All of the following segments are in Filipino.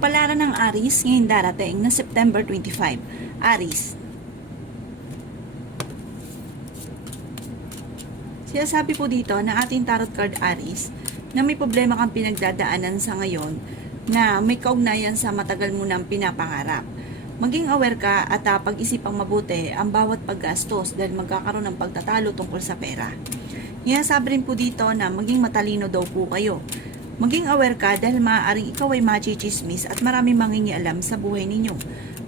Kapalaran ng Aries ngayong darating na September 25. Aries. Sinasabi po dito na ating tarot card Aries na may problema kang pinagdadaanan sa ngayon na may kaugnayan sa matagal mo nang pinapangarap. Maging aware ka at pag-isipang mabuti ang bawat paggastos dahil magkakaroon ng pagtatalo tungkol sa pera. Sinasabi rin po dito na maging matalino daw po kayo. Maging aware ka dahil maaaring ikaw ay machichismis at marami mangingialam sa buhay ninyo.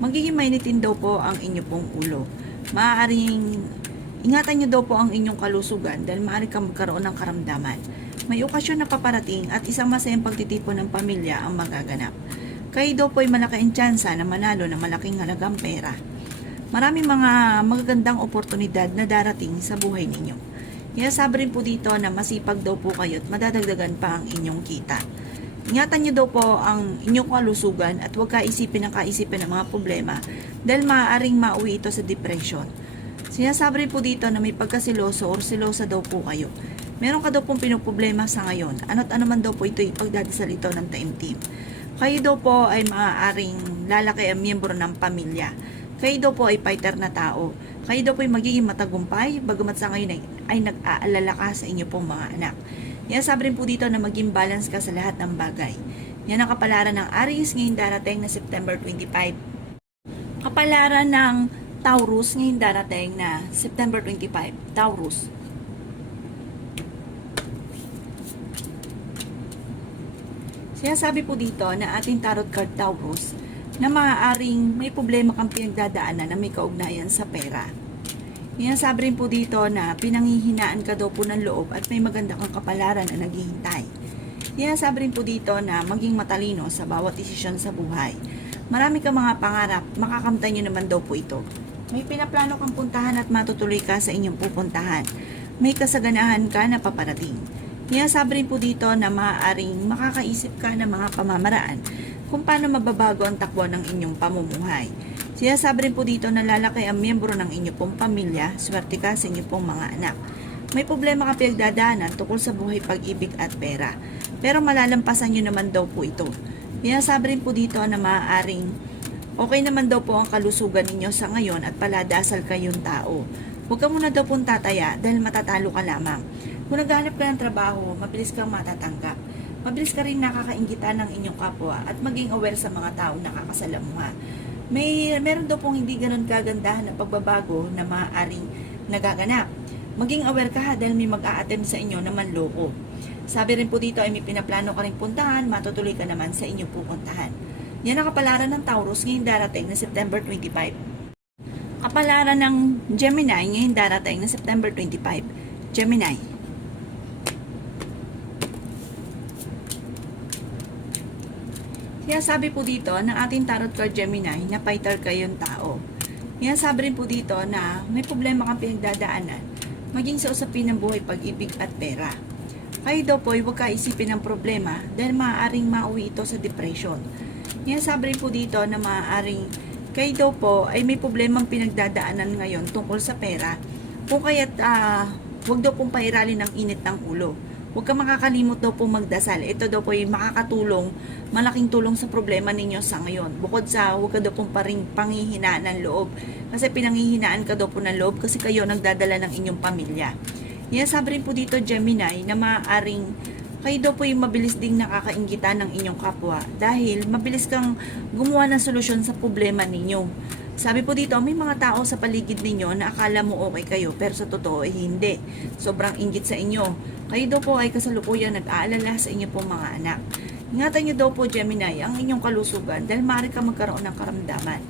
Magiging mainitin daw po ang inyo pong ulo. Maaaring ingatan nyo daw po ang inyong kalusugan dahil maaari kang magkaroon ng karamdaman. May okasyon na paparating at isang masayang pagtitipon ng pamilya ang magaganap. Kayo daw po ay malaki ang tsansa na manalo ng malaking halagang pera. Maraming mga magagandang oportunidad na darating sa buhay ninyo. Sabi rin po dito na masipag daw po kayo at madadagdagan pa ang inyong kita. Ingatan nyo daw po ang inyong kalusugan at huwag kaisipin ng kaisipin ng mga problema dahil maaaring mauwi ito sa depression. Sinasabi rin po dito na may pagkasiloso o silosa daw po kayo. Meron ka daw pong pinoproblema sa ngayon. Ano't ano man daw po ito ipagdadasal ito ng taimtim. Kayo daw po ay maaaring lalaki ang miyembro ng pamilya. Kayo daw po ay fighter na tao. Kayo daw po ay magiging matagumpay, bagamat sa ngayon ay nag-aalala ka sa inyo pong mga anak. Sabi rin po dito na maging balance ka sa lahat ng bagay. Yan ang kapalaran ng Aries ngayong darating na September 25. Kapalaran ng Taurus ngayong darating na September 25. Taurus. Sinasabi po dito na ating tarot card Taurus na maaaring may problema kang pinagdadaanan na may kaugnayan sa pera. Sabi rin po dito na pinanghihinaan ka daw po ng loob at may maganda kang kapalaran na naghihintay. Sabi rin po dito na maging matalino sa bawat desisyon sa buhay. Marami kang mga pangarap, makakamtan nyo naman daw po ito. May pinaplano kang puntahan at matutuloy ka sa inyong pupuntahan. May kasaganahan ka na paparating. Sabi rin po dito na maaaring makakaisip ka ng mga pamamaraan kung paano mababago ang takbo ng inyong pamumuhay. Sinasabi rin po dito na lalaki ang miyembro ng inyong pong pamilya, swerte ka sa inyong pong mga anak. May problema ka pinagdadaanan tungkol sa buhay, pag-ibig at pera. Pero malalampasan nyo naman daw po ito. Sinasabi rin po dito na maaaring okay naman daw po ang kalusugan ninyo sa ngayon at paladasal kayong tao. Huwag ka muna daw pong tataya dahil matatalo ka lamang. Kung naghahanap ka ng trabaho, mabilis kang matatanggap. Mabilis ka rin nakakainggitan ng inyong kapwa at maging aware sa mga taong nakakasalamuha. Meron daw pong hindi ganun kagandahan na pagbabago na maaaring nagaganap. Maging aware ka dahil may mag-a-attend sa inyo na manloko. Sabi rin po dito ay may pinaplano ka rin puntahan, matutuloy ka naman sa inyong pupuntahan. Yan ang kapalaran ng Taurus ngayong darating na September 25. Kapalaran ng Gemini ngayong darating na September 25. Gemini. Sabi po dito ng ating tarot card Gemini na fighter kayong tao. Sabi rin po dito na may problema kang pinagdadaanan, maging sa usapin ng buhay, pag-ibig at pera. Kayo daw po ay huwag kaisipin ng problema dahil maaaring mauwi ito sa depression. Sabi rin po dito na maaaring kayo daw po ay may problemang pinagdadaanan ngayon tungkol sa pera. Kung kaya't huwag daw pong pairalin ng init ng ulo. Huwag ka makakalimot daw po magdasal. Ito daw po ay makakatulong, malaking tulong sa problema ninyo sa ngayon. Bukod sa huwag ka daw pong panghihinaan ng loob. Kasi pinanghihinaan ka daw po ng loob kasi kayo nagdadala ng inyong pamilya. Sabi rin po dito Gemini na maaaring kayo daw po yung mabilis ding nakakainggitan ng inyong kapwa dahil mabilis kang gumawa ng solusyon sa problema ninyo. Sabi po dito, may mga tao sa paligid ninyo na akala mo okay kayo pero sa totoo ay hindi. Sobrang inggit sa inyo. Kayo daw po ay kasalukuyan nag-aalala sa inyo pong mga anak. Ingatan nyo daw po Gemini ang inyong kalusugan dahil maaari ka magkaroon ng karamdaman.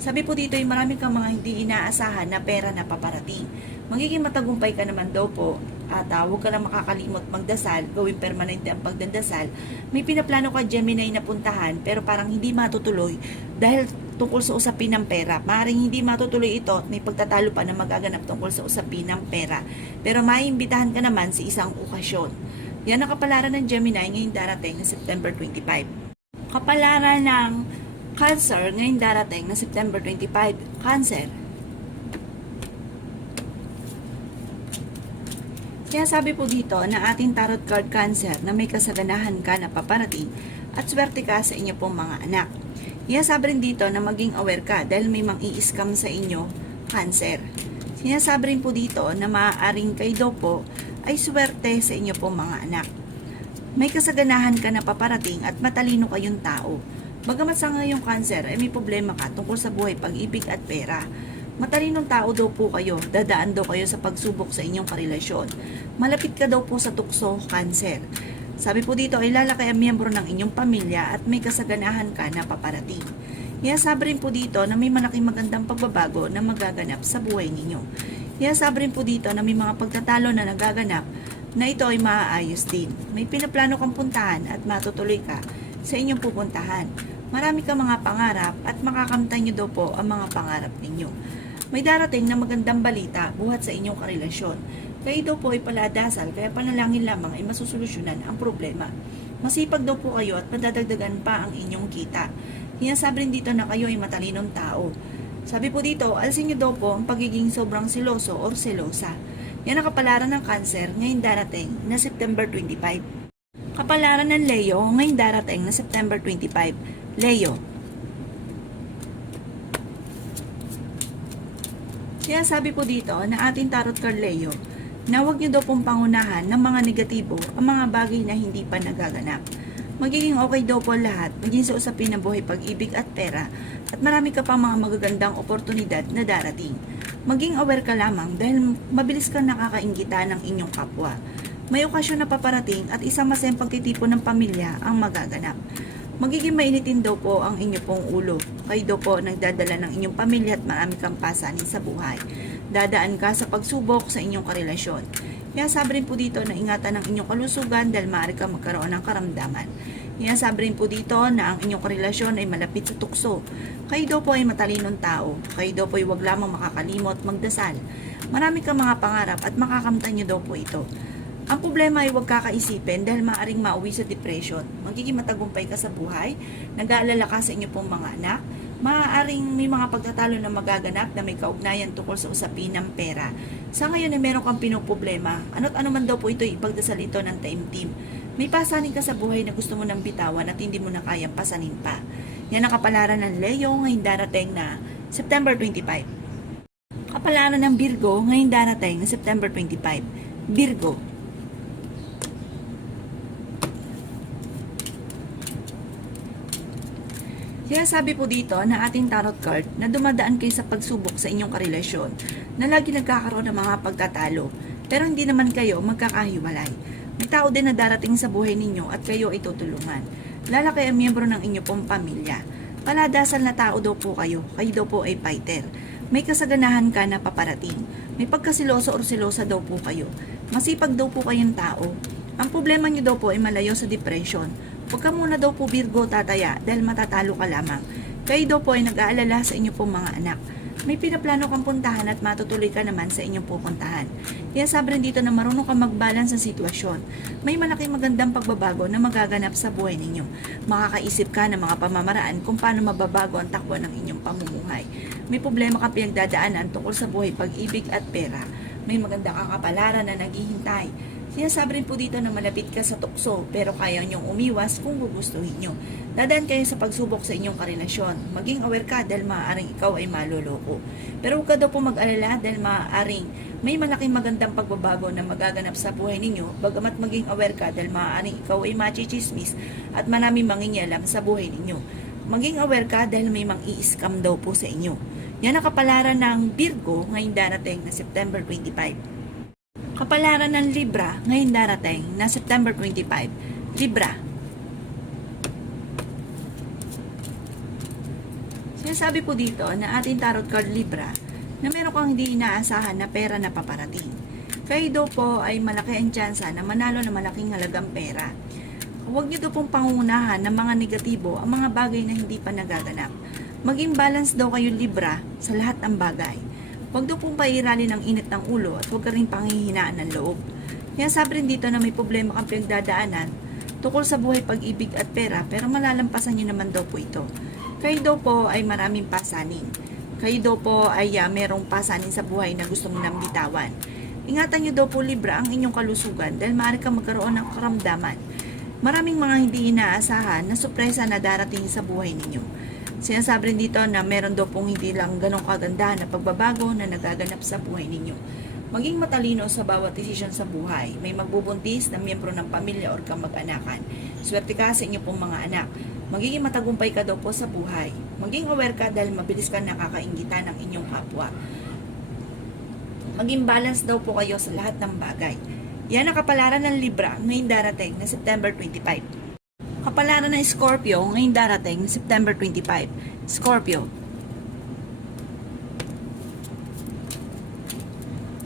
Sabi po dito ay marami kang mga hindi inaasahan na pera na paparating. Magiging matagumpay ka naman daw po at huwag ka na makakalimot magdasal, gawin permanente ang pagdadasal. May pinaplano ka Gemini na puntahan pero parang hindi matutuloy dahil tungkol sa usapin ng pera. Maaaring hindi matutuloy ito at may pagtatalo pa na magaganap tungkol sa usapin ng pera. Pero maiimbitahan ka naman sa isang okasyon. Yan ang kapalaran ng Gemini ngayong darating na September 25. Kapalaran ng Cancer ngayong darating na September 25. Cancer. Kaya sabi po dito na ating tarot card Cancer na may kasaganahan ka na paparating at swerte ka sa inyo pong mga anak. Sinasabi rin dito na maging aware ka dahil may mang-i-scam sa inyo, Cancer. Sinasabi rin po dito na maaaring kayo daw po ay swerte sa inyo pong mga anak. May kasaganahan ka na paparating at matalino kayong tao. Bagamat sa ngayong Cancer ay may problema ka tungkol sa buhay, pag-ibig at pera. Matalinong tao daw po kayo, dadaan daw kayo sa pagsubok sa inyong karelasyon. Malapit ka daw po sa tukso, Cancer. Sabi po dito ay lalaki ang miyembro ng inyong pamilya at may kasaganahan ka na paparating. Sabi rin po dito na may malaking magandang pagbabago na magaganap sa buhay ninyo. Sabi rin po dito na may mga pagtatalo na nagaganap na ito ay maaayos din. May pinaplano kang puntahan at matutuloy ka sa inyong pupuntahan. Marami kang mga pangarap at makakamtan nyo daw po ang mga pangarap ninyo. May darating na magandang balita buhat sa inyong karelasyon. Kayo daw po ay paladasal, kaya panalangin lamang ay masusolusyonan ang problema. Masipag daw po kayo at madadagdagan pa ang inyong kita. Sinasabi rin dito na kayo ay matalinong tao. Sabi po dito, alisin nyo daw po ang pagiging sobrang seloso or selosa. Yan ang kapalaran ng Cancer ngayong darating na September 25. Kapalaran ng Leo ngayong darating na September 25. Leo. Kaya sabi po dito na ating tarot card Leo na huwag nyo daw pong pangunahan ng mga negatibo ang mga bagay na hindi pa nagaganap. Magiging okay daw po lahat, maging sa usapin ng buhay, pag-ibig at pera, at marami ka pang mga magagandang oportunidad na darating. Maging aware ka lamang dahil mabilis kang nakakainggitan ng inyong kapwa. May okasyon na paparating at isang masayang pagtitipon ng pamilya ang magaganap. Magiging mainitin daw po ang inyo pong ulo. Kayo daw po nagdadala ng inyong pamilya at marami kang pasanin sa buhay. Dadaan ka sa pagsubok sa inyong karelasyon. Kaya sabi rin po dito na ingatan ang inyong kalusugan dahil maaari kang magkaroon ng karamdaman. Kaya sabi rin po dito na ang inyong karelasyon ay malapit sa tukso. Kayo daw po ay matalinong tao. Kayo daw po ay huwag lamang makakalimot magdasal. Marami kang mga pangarap at makakamtan nyo daw po ito. Ang problema ay huwag kakaisipin dahil maaaring mauwi sa depression. Magiging matagumpay ka sa buhay, nag-aalala ka sa inyo pong mga anak, maaaring may mga pagtatalo na magaganap na may kaugnayan tungkol sa usapin ng pera. Sa ngayon ay meron kang pinoproblema, ano't ano man daw po ito, ipagdasal ito ng taimtim. May pasanin ka sa buhay na gusto mo nang bitawan at hindi mo na kayang pasanin pa. Yan ang kapalaran ng Leo ngayong darating na September 25. Kapalaran ng Virgo ngayong darating na September 25. Virgo. Kaya sabi po dito na ating tarot card na dumadaan kayo sa pagsubok sa inyong karelasyon na lagi nagkakaroon ng mga pagtatalo pero hindi naman kayo magkakahiwalay. May tao din na darating sa buhay ninyo at kayo ay tutulungan. Lalaki ang miyembro ng inyong pong pamilya. Paladasal na tao daw po kayo daw po ay fighter. May kasaganahan ka na paparating. May pagkasiloso or silosa daw po kayo. Masipag daw po kayong tao. Ang problema nyo daw po ay malayo sa depression. Huwag ka muna daw po Virgo tataya dahil matatalo ka lamang. Kayo daw po ay nag-aalala sa inyo pong mga anak. May pinaplano kang puntahan at matutuloy ka naman sa inyong pupuntahan. Kaya sabi rin dito na marunong kang mag-balance sa sitwasyon. May malaking magandang pagbabago na magaganap sa buhay ninyo. Makakaisip ka ng mga pamamaraan kung paano mababago ang takbo ng inyong pamumuhay. May problema kang pinagdadaanan tungkol sa buhay, pag-ibig at pera. May magandang kakapalaran na naghihintay. Sinasabi rin po dito na malapit ka sa tukso pero kaya nyong umiwas kung gugustuhin nyo. Dadaan kayo sa pagsubok sa inyong karelasyon. Maging aware ka dahil maaaring ikaw ay maloloko. Pero huwag ka daw po mag-alala dahil maaaring may malaking magandang pagbabago na magaganap sa buhay ninyo. Bagamat maging aware ka dahil maaaring ikaw ay machichismis at maraming mangingialam sa buhay ninyo. Maging aware ka dahil may mang-i-scam daw po sa inyo. Yan ang kapalaran ng Virgo ngayong darating na September 25. Kapalaran ng Libra ngayon darating na September 25. Libra. Sinasabi po dito na ating tarot card Libra na meron kang hindi inaasahan na pera na paparating. Kayo daw po ay malaki ang tsansa na manalo na malaking halagang pera. Huwag niyo daw pong pangungunahan ng mga negatibo ang mga bagay na hindi pa nagaganap. Maging balance daw kayo Libra sa lahat ng bagay. Huwag daw pong pairali ng init ng ulo at huwag ka rin panghihinaan ng loob. Kaya sabi rin dito na may problema kang pinagdadaanan tungkol sa buhay, pag-ibig at pera pero malalampasan nyo naman daw po ito. Kayo daw po ay maraming pasanin. Kayo daw po ay merong pasanin sa buhay na gusto mo nang bitawan. Ingatan nyo daw po Libra ang inyong kalusugan dahil maaari kang magkaroon ng karamdaman. maraming mga hindi inaasahan na sorpresa na darating sa buhay ninyo. Sinasabi rin dito na meron daw pong hindi lang ganong kaganda na pagbabago na nagaganap sa buhay ninyo. Maging matalino sa bawat desisyon sa buhay. May magbubuntis na miyembro ng pamilya o kamag-anakan. Swerte ka sa inyo pong mga anak. Magiging matagumpay ka daw po sa buhay. Maging aware ka dahil mabilis ka nakakainggitan ng inyong kapwa. Maging balance daw po kayo sa lahat ng bagay. Yan ang kapalaran ng Libra ngayong darating na September 25. Kapalaran ng Scorpio ngayong darating September 25. Scorpio.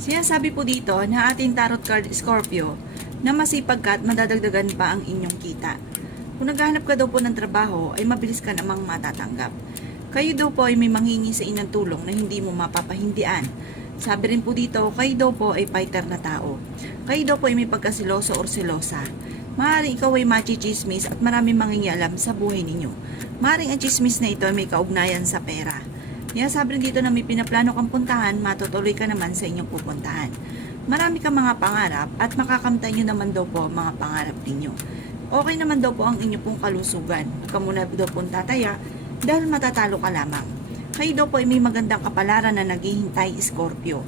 Sinasabi po dito na ating tarot card Scorpio na masipag ka at madadagdagan pa ang inyong kita. Kung naghahanap ka daw po ng trabaho ay mabilis ka namang matatanggap. Kayo daw po ay may manghingi sa inyong tulong na hindi mo mapapahindian. Sabi rin po dito, kayo daw po ay fighter na tao. Kayo daw po ay may pagkasiloso or silosa. Maaaring ikaw ay machichismis at maraming mangingialam sa buhay ninyo. Maaaring ang chismis na ito ay may kaugnayan sa pera. Kaya sabi rin dito na may pinaplano kang puntahan, matutuloy ka naman sa inyong pupuntahan. Marami kang mga pangarap at makakamtan nyo naman daw po ang mga pangarap ninyo. Okay naman daw po ang inyo pong kalusugan. Huwag ka muna daw pong tataya dahil matatalo ka lamang. Kayo daw po ay may magandang kapalaran na naghihintay Scorpio.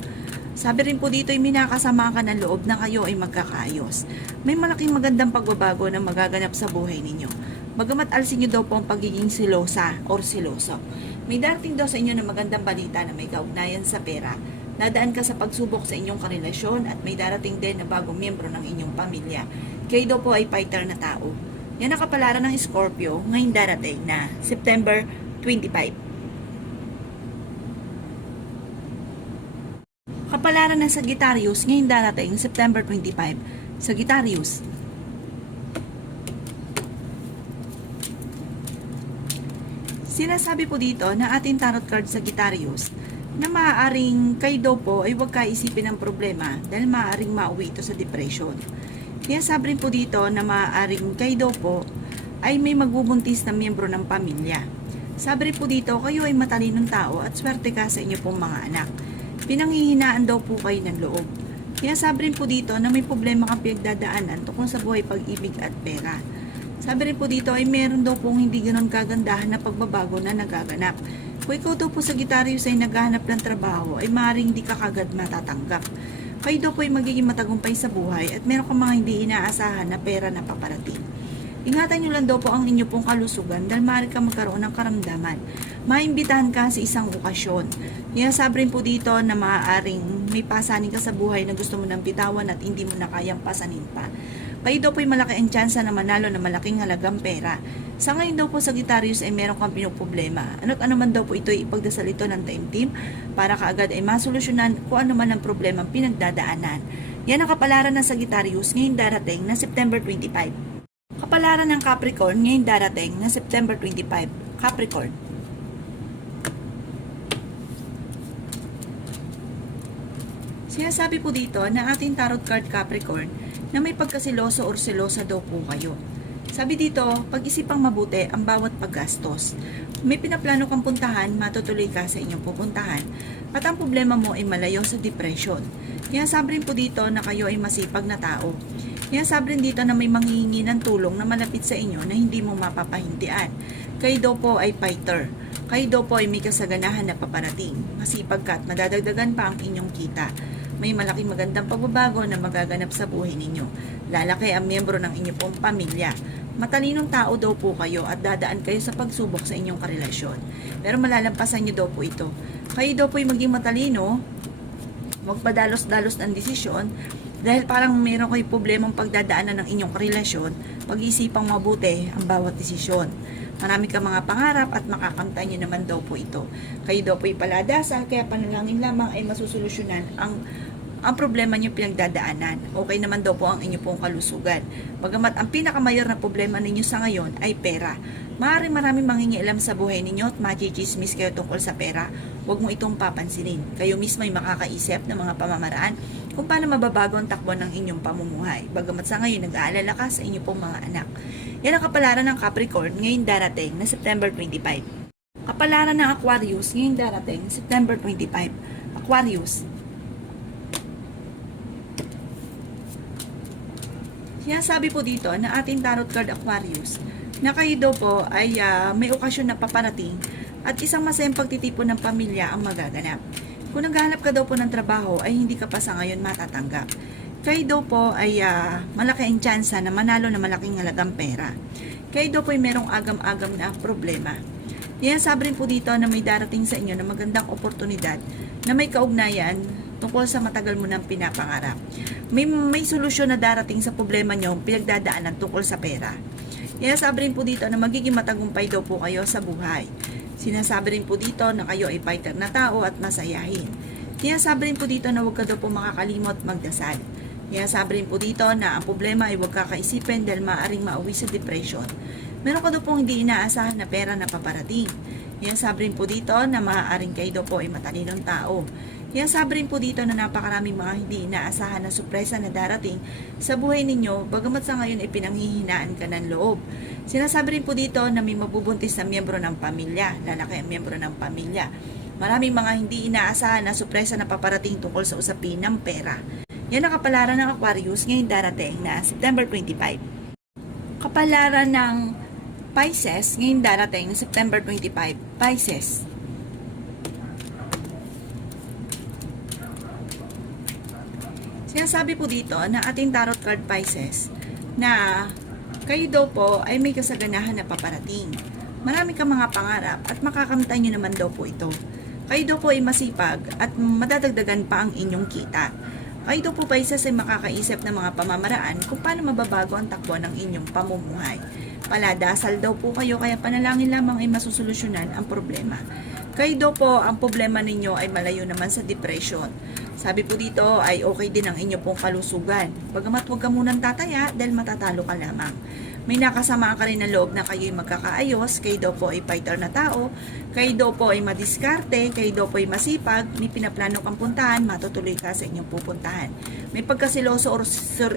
Sabi rin po dito ay minakasama ka ng loob na kayo ay magkakaayos. May malaking magandang pagbabago na magaganap sa buhay ninyo. Bagamat alsin nyo daw po ang pagiging silosa or siloso. May darating daw sa inyo na magandang balita na may kaugnayan sa pera. Nadaan ka sa pagsubok sa inyong karelasyon at may darating din na bagong miyembro ng inyong pamilya. Kayo daw po ay fighter na tao. Yan ang kapalaran ng Scorpio ngayong darating na September 25. Kapalaran ng Sagittarius ngayong darating September 25. Sagittarius. Sinasabi po dito na ating tarot card Sagittarius na maaaring kayo daw po ay huwag kaisipin ng problema dahil maaaring mauwi ito sa depression. Kaya sabi rin po dito na maaaring kayo daw po ay may magbubuntis na miyembro ng pamilya. Sabi rin po dito kayo ay matalinong tao at swerte ka sa inyo pong mga anak. Pinanghihinaan daw po kayo ng loob. Kaya sabi rin po dito na may problema kang pinagdadaanan tungkol sa buhay, pag-ibig at pera. Sabi rin po dito ay meron daw pong hindi ganon kagandahan na pagbabago na nagaganap. Kung ikaw daw po Sagittarius ay naghahanap ng trabaho ay maaaring hindi ka kagad matatanggap. Kayo daw po ay magiging matagumpay sa buhay at meron kang mga hindi inaasahan na pera na paparating. Ingatan nyo lang daw po ang inyo pong kalusugan dahil maaari ka magkaroon ng karamdaman. Maimbitahan ka sa isang okasyon. Kaya sabi rin po dito na maaaring may pasanin ka sa buhay na gusto mo nang bitawan at hindi mo na kayang pasanin pa. Kayo daw po ay malaki ang tsansa na manalo na malaking halagang pera. Sa ngayon daw po Sagittarius ay meron kang pinoproblema. Ano't ano man daw po ito ay ipagdasal ito ng taimtim para kaagad ay masolusyonan kung ano man ang problema ang pinagdadaanan. Yan ang kapalaran ng Sagittarius ngayong darating na September 25. Kapalaran ng Capricorn ngayong darating na September 25. Capricorn. Sinasabi po dito na ating tarot card Capricorn na may pagkasiloso or selosa daw po kayo. Sabi dito, pag-isipang mabuti ang bawat paggastos. May pinaplano kang puntahan, matutuloy ka sa inyong pupuntahan. At ang problema mo ay malayo sa depression. Kaya sabi rin po dito na kayo ay masipag na tao. Kaya sabi rin dito na may manghihingi ng tulong na malapit sa inyo na hindi mo mapapahindian. Kayo daw po ay fighter. Kayo daw po ay may kasaganahan na paparating. Masipag ka at madadagdagan pa ang inyong kita. May malaking magandang pagbabago na magaganap sa buhay ninyo. Lalaki ang miyembro ng inyong pong pamilya. Matalinong tao daw po kayo at dadaan kayo sa pagsubok sa inyong karelasyon. Pero malalampasan nyo daw po ito. Kayo daw po ay maging matalino, huwag padalos-dalos ng desisyon, dahil parang meron kayo problemang pagdadaanan ng inyong karelasyon, pag-iisipang mabuti ang bawat desisyon. Marami ka mga pangarap at makakamtan nyo naman daw po ito. Kayo daw po ay paladasal, kaya panalangin lamang ay masusolusyonan ang problema nyo pinagdadaanan. Okay naman daw po ang inyo pong kalusugan. Bagamat ang pinakamayor na problema ninyo sa ngayon ay pera. Maraming mangingialam sa buhay ninyo at machichismis kayo tungkol sa pera. Huwag mo itong papansinin. Kayo mismo ay makakaisip ng mga pamamaraan kung paano mababago ang takbo ng inyong pamumuhay. Bagamat sa ngayon nag-aalala ka sa inyong pong mga anak. Yan ang kapalaran ng Capricorn ngayong darating na September 25. Kapalaran ng Aquarius ngayong darating September 25. Aquarius. Sinasabi po dito na ating tarot card Aquarius na kayo daw po ay may okasyon na paparating at isang masayang pagtitipon ng pamilya ang magaganap. Kung naghahanap ka daw po ng trabaho ay hindi ka pa sa ngayon matatanggap. Kayo daw po ay malaki ang tsansa na manalo na malaking halagang pera. Kayo daw po ay merong agam-agam na problema. Sabi rin po dito na may darating sa inyo na magandang oportunidad na may kaugnayan tungkol sa matagal mo nang pinapangarap. May solusyon na darating sa problema nyo pinagdadaanan tungkol sa pera. Sabi rin po dito na magiging matagumpay daw po kayo sa buhay. Sinasabi rin po dito na kayo ay fighter na tao at masayahin. Sinasabi rin po dito na huwag ka daw po makakalimot magdasal. Sabi rin po dito na ang problema ay huwag kakaisipin dahil maaaring mauwi sa depression. Meron ka daw pong hindi inaasahan na pera na paparating. Sabi rin po dito na maaaring kayo daw po ay matalinong tao. Sabi rin po dito na napakaraming mga hindi inaasahan na sorpresa na darating sa buhay ninyo bagamat sa ngayon ay pinanghihinaan ka ng loob. Sinasabi rin po dito na may mabubuntis na miyembro ng pamilya, lalaki ang miyembro ng pamilya. Maraming mga hindi inaasahan na sorpresa na paparating tungkol sa usapin ng pera. Yan ang kapalaran ng Aquarius ngayong darating na September 25. Kapalaran ng Pisces ngayong darating na September 25. Pisces. Sinasabi po dito na ating tarot card Pisces na kayo daw po ay may kasaganahan na paparating. Marami kang mga pangarap at makakamtan nyo naman daw po ito. Kayo daw po ay masipag at madadagdagan pa ang inyong kita. Kayo daw po Pisces ay makakaisip ng mga pamamaraan kung paano mababago ang takbo ng inyong pamumuhay. Paladasal daw po kayo kaya panalangin lamang ay masusolusyonan ang problema. Kayo daw po ang problema ninyo ay malayo naman sa depression. Sabi po dito ay okay din ang inyo pong kalusugan. Bagamat huwag ka munang tataya dahil matatalo ka lamang. May nakasamaan ka rin ng loob na kayo'y magkakaayos, kayo daw po ay fighter na tao, kayo daw po ay madiskarte, kayo daw po ay masipag, may pinaplano kang puntahan, matutuloy ka sa inyong pupuntahan. May pagkasiloso o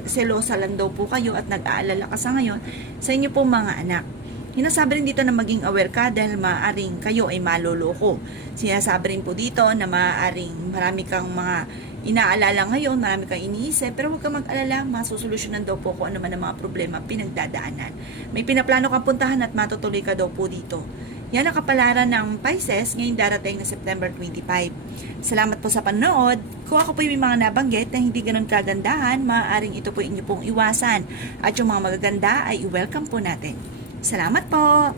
selosa lang daw po kayo at nag-aalala ka sa ngayon sa inyo pong mga anak. Sinasabi rin dito na maging aware ka dahil maaaring kayo ay maloloko. Sinasabi rin po dito na maaaring marami kang mga inaalala ngayon, marami kang iniisip, pero huwag kang mag-alala, masusolusyonan daw po kung ano man ang mga problema pinagdadaanan. May pinaplano kang puntahan at matutuloy ka daw po dito. Yan ang kapalaran ng Pisces ngayong darating na September 25. Salamat po sa panonood. Kung ako po yung mga nabanggit na hindi ganun kagandahan, maaaring ito po inyo pong iwasan. At yung mga magaganda ay i-welcome po natin. Salamat po!